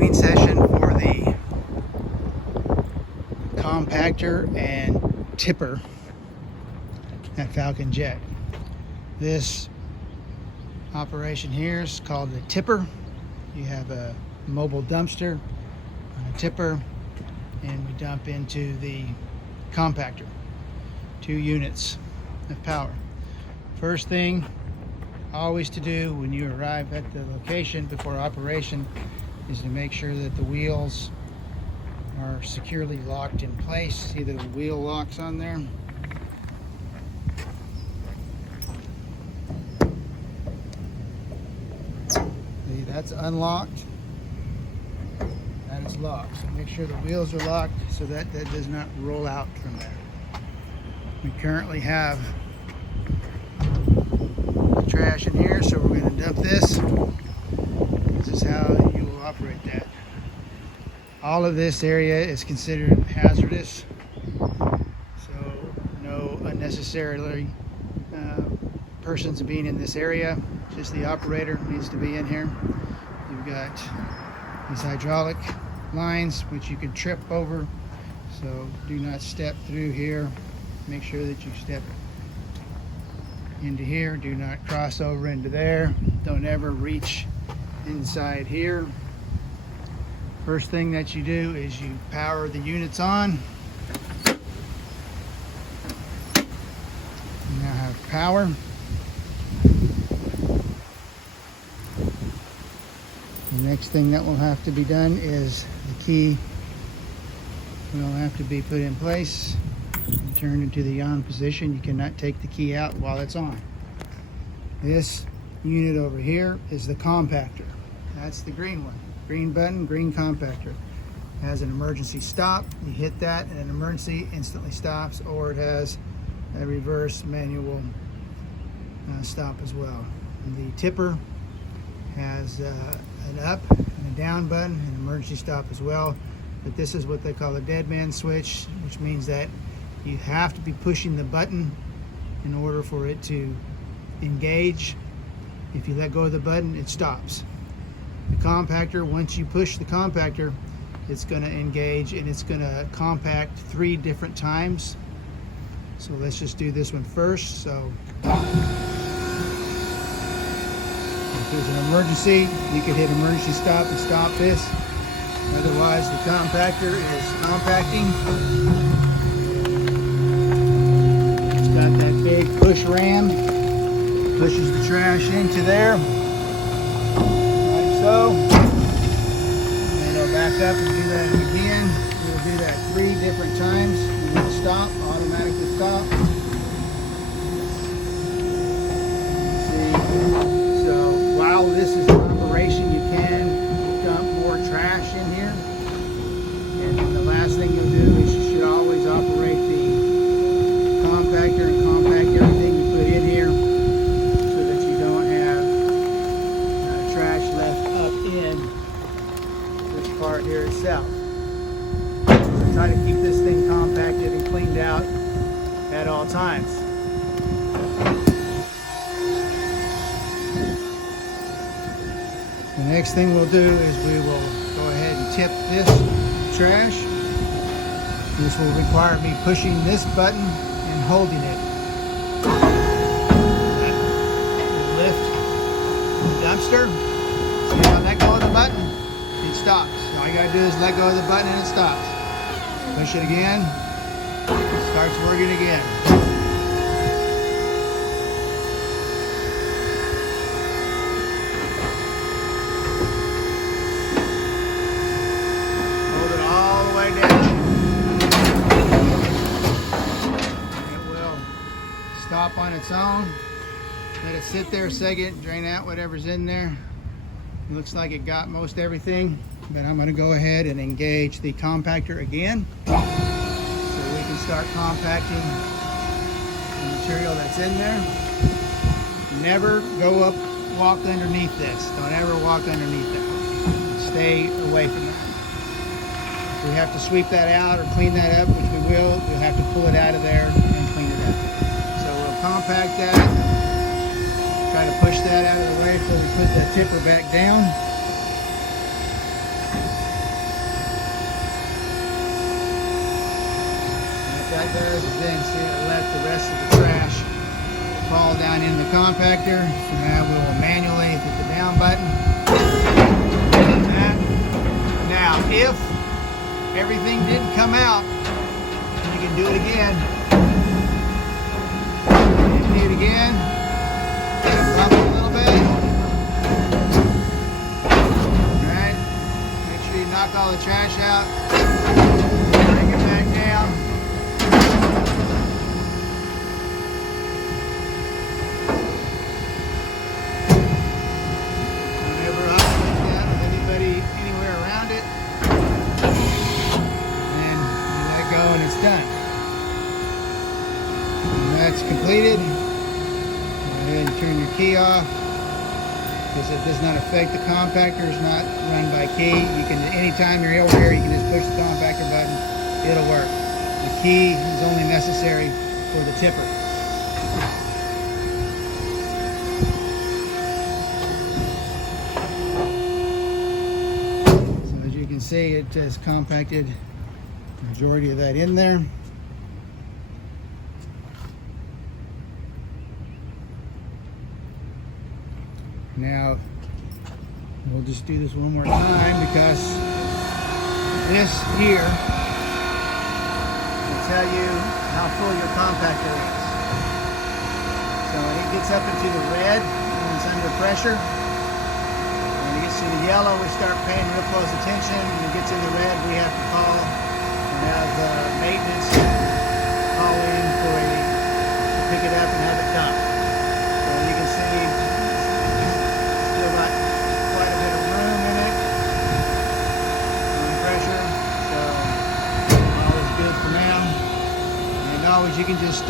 training session for the compactor and tipper at Falcon Jet. This operation here is called the tipper. You have a mobile dumpster and a tipper, and we dump into the compactor. 2 units of power. First thing always to do when you arrive at the location before operation is to make sure that the wheels are securely locked in place. See the wheel locks on there? See, that's unlocked. That is locked. So make sure the wheels are locked so that does not roll out from there. We currently have trash in here, so we're going to dump this. This is how you will operate that. All of this area is considered hazardous, so no unnecessarily persons being in this area. Just the operator needs to be in here. You've got these hydraulic lines which you can trip over, so do not step through here. Make sure that you step into here. Do not cross over into there. Don't ever reach inside here. First thing that you do is you power the units on. You now have power. The next thing that will have to be done is the key will have to be put in place and turned into the on position. You cannot take the key out while it's on. This unit over here is the compactor. That's the green one. Green button, green compactor. It has an emergency stop. You hit that and an emergency instantly stops, or it has a reverse manual stop as well. And the tipper has an up and a down button, an emergency stop as well. But this is what they call a dead man switch, which means that you have to be pushing the button in order for it to engage. If you let go of the button, it stops. The compactor, once you push the compactor, it's going to engage and it's going to compact 3 different times. So let's just do this one first. So if there's an emergency, you can hit emergency stop and stop this. Otherwise, the compactor is compacting. It's got that big push ram. Pushes the trash into there. Like so. And it'll back up and do that again. We'll do that 3 different times. You want to stop, automatically stop. See? So while this is in operation, you can dump more trash in here. And then the last thing you'll do is you should always operate the compactor and compact everything you put in here so that you don't have trash left up in this part here itself. So try to keep this thing compacted and cleaned out at all times. The next thing we'll do is we will go ahead and tip this trash. This will require me pushing this button and holding it. That will lift the dumpster. So if I let go of the button, it stops. All you gotta do is let go of the button and it stops. Push it again, it starts working again. Stop on its own. Let it sit there a second, drain out whatever's in there. It looks like it got most everything, but I'm going to go ahead and engage the compactor again so we can start compacting the material that's in there. Never go up, walk underneath this. Don't ever walk underneath that. Stay away from that. If we have to sweep that out or clean that up, which we will, we'll have to pull it out of there and clean it up. Compact that, try to push that out of the way before we put the tipper back down. it does is then let the rest of the trash fall down in the compactor. So now we will manually hit the down button. Like that. Now, if everything didn't come out, you can do it again. Empty it again. Bump it a little bit. Alright. Make sure you knock all the trash out. Bring it back down. Whenever operate that with anybody anywhere around it. And you let go and it's done. And that's completed. Go ahead and turn your key off because it does not affect the compactor. It's not run by key. You can, anytime you're over here, you can just push the compactor button. It'll work. The key is only necessary for the tipper. So as you can see, it has compacted the majority of that in there. Now, we'll just do this one more time because this here will tell you how full your compactor is. So it gets up into the red when it's under pressure. When it gets to the yellow, we start paying real close attention. When it gets in the red, we have to call and have maintenance call in to pick it up and have it done. So you can see always, you can just,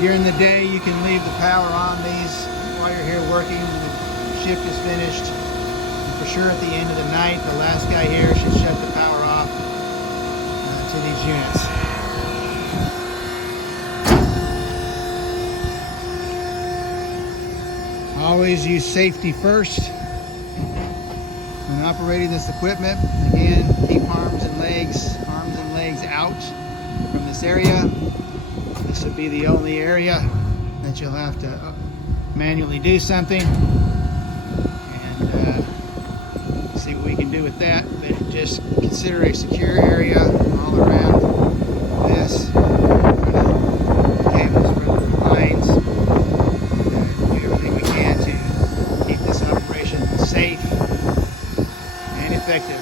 during the day you can leave the power on these while you're here working. The shift is finished. And for sure at the end of the night, the last guy here should shut the power off to these units. Always use safety first when operating this equipment. Again, keep arms and legs out from this area. This would be the only area that you'll have to manually do something, and see what we can do with that. But just consider a secure area all around this. Cables for the lines. Do everything we can to keep this operation safe and effective.